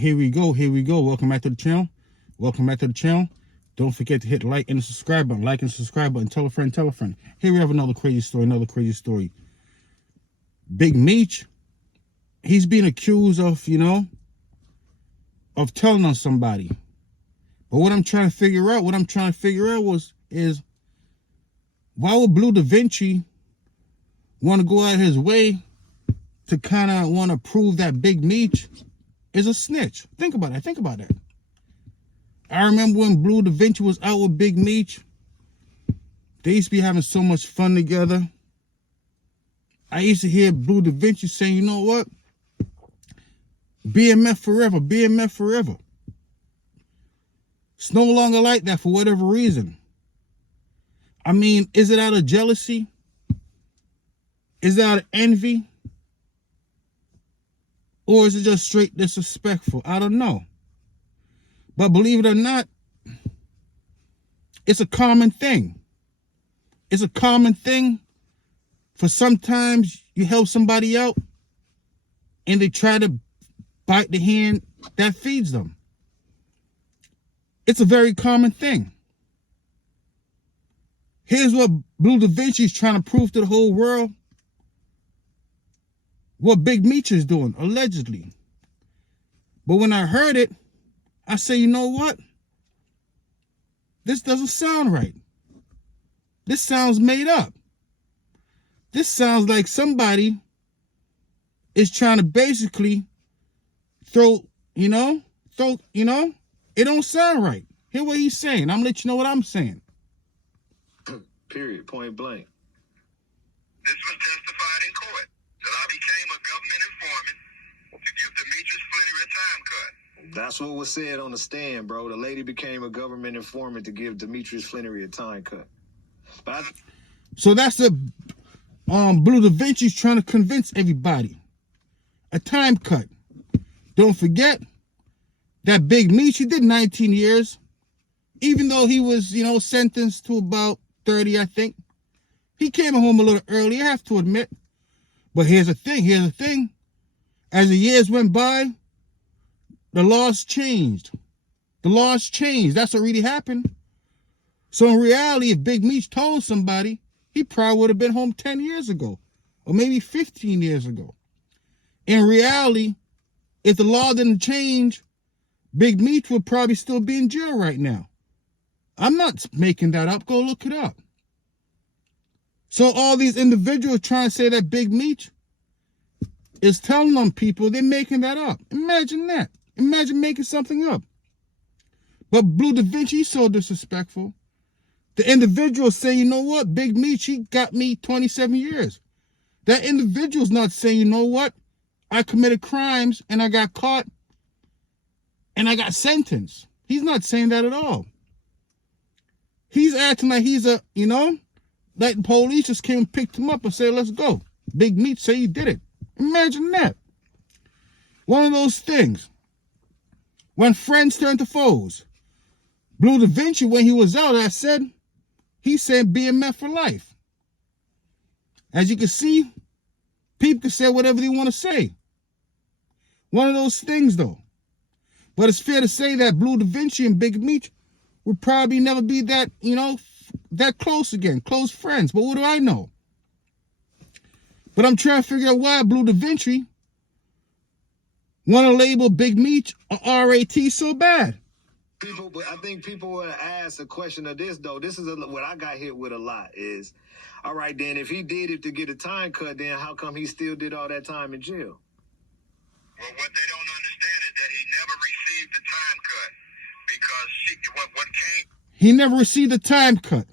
Here we go. Welcome back to the channel. Don't forget to hit like and the subscribe button. Tell a friend. Here we have another crazy story. Big Meech, he's being accused of, of telling on somebody. But what I'm trying to figure out is why would Blue Da Vinci want to go out of his way to kind of want to prove that Big Meech is a snitch? Think about that. I remember when Blue Da Vinci was out with Big Meech. They used to be having so much fun together. I used to hear Blue Da Vinci saying, you know what? BMF forever. It's no longer like that for whatever reason. I mean, is it out of jealousy? Is it out of envy? Or is it just straight disrespectful? I don't know. But believe it or not, it's a common thing. It's a common thing for sometimes you help somebody out and they try to bite the hand that feeds them. It's a very common thing. Here's what Blue Da Vinci is trying to prove to the whole world. What Big Meech is doing, allegedly. But when I heard it, I say, you know what? This doesn't sound right. This sounds made up. This sounds like somebody is trying to basically throw, it don't sound right. Hear what he's saying. I'm gonna let you know what I'm saying. Period. Point blank. This was testified in court that I became a government informant to give Demetrius Flannery a time cut. That's what was said on the stand, bro. The lady became a government informant to give Demetrius Flannery a time cut. So that's the Blue Da Vinci's trying to convince everybody. A time cut. Don't forget that Big Meech, he did 19 years. Even though he was, sentenced to about 30, I think. He came home a little early, I have to admit. But here's the thing. As the years went by, the laws changed. That's what really happened. So in reality, if Big Meech told somebody, he probably would have been home 10 years ago. Or maybe 15 years ago. In reality, if the law didn't change, Big Meech would probably still be in jail right now. I'm not making that up. Go look it up. So all these individuals trying to say that Big Meech is telling on people, they're making that up. Imagine that. Imagine making something up. But Blue Da Vinci, he's so disrespectful. The individual saying, you know what, Big Meech, he got me 27 years. That individual's not saying, you know what, I committed crimes and I got caught and I got sentenced. He's not saying that at all. He's acting like he's like the police just came and picked him up and said, let's go. Big Meech say he did it. Imagine that. One of those things. When friends turn to foes. Blue Da Vinci, when he was out, he said BMF for life. As you can see, people can say whatever they want to say. One of those things, though. But it's fair to say that Blue Da Vinci and Big Meech would probably never be that, that close again. Close friends. But what do I know? But I'm trying to figure out why Blue Da Vinci want to label Big Meech a RAT so bad. But I think people would ask a question of this, though. This is what I got hit with a lot is, all right, then, if he did it to get a time cut, then how come he still did all that time in jail? Well, what they don't understand is that he never received the time cut because what came... He never received a time cut.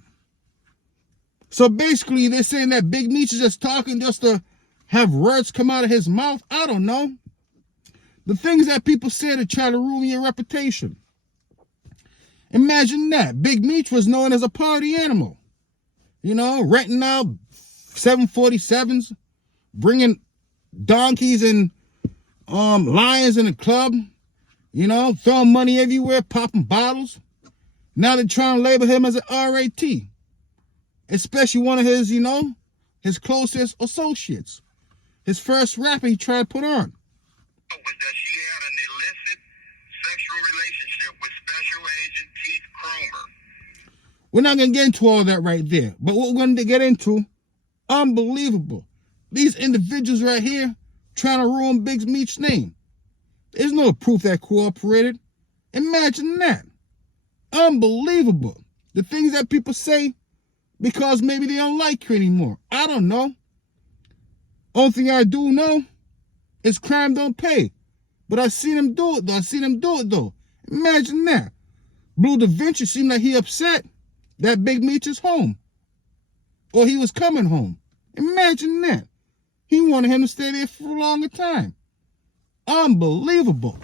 So basically, they're saying that Big Meech is just talking just to have words come out of his mouth. I don't know. The things that people say to try to ruin your reputation. Imagine that. Big Meech was known as a party animal. Renting out 747s, bringing donkeys and lions in the club, throwing money everywhere, popping bottles. Now they're trying to label him as an RAT. Especially one of his, his closest associates. His first rapper he tried to put on. Was that she had an illicit sexual relationship with Special Agent Keith Cromer. We're not going to get into all that right there. But what we're going to get into, unbelievable. These individuals right here trying to ruin Big Meech's name. There's no proof that cooperated. Imagine that. Unbelievable. The things that people say because maybe they don't like you anymore. I don't know. Only thing I do know is crime don't pay. But I seen him do it though. Imagine that. Blue Da Vinci seemed like he upset that Big Meech is home. Or he was coming home. Imagine that. He wanted him to stay there for a longer time. Unbelievable.